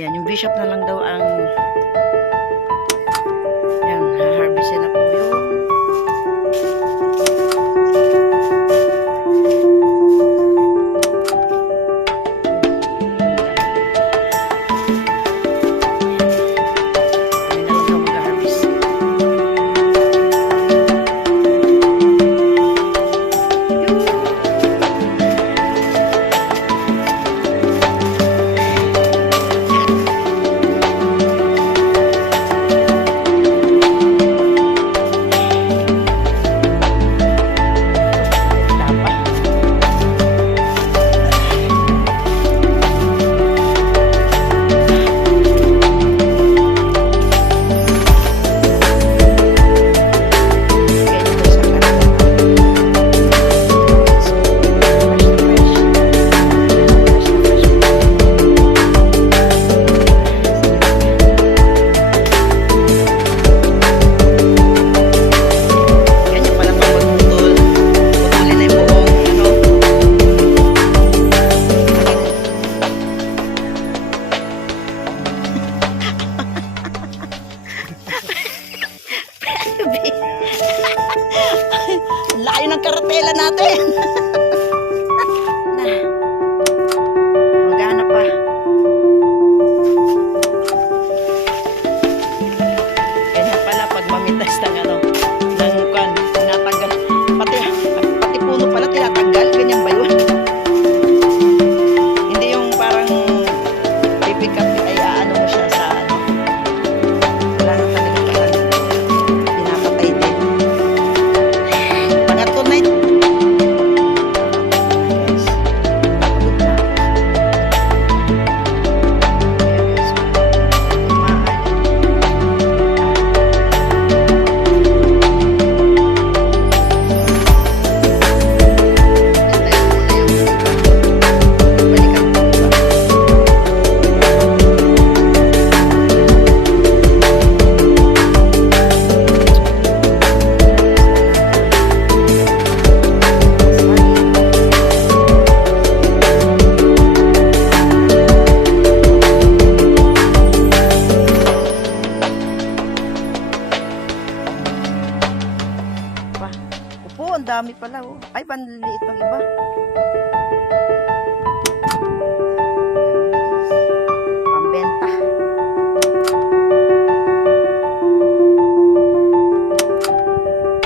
Yan, yung bishop na lang daw ang yan, ha-harvestin na po yung layo ng karatela natin. Magana pa. Kanya pala pag mamitas ng ano, ng kan, tinatanggal. Pati puno pala tinatanggal. Ganyan ba yun? Hindi yung parang pipick up ay ano mo siya sa ano. Wala na talaga pala. Pinapatay din. Pangatlo na ito. Upo, ang dami pala. Oh. Ay, panliliit ng iba.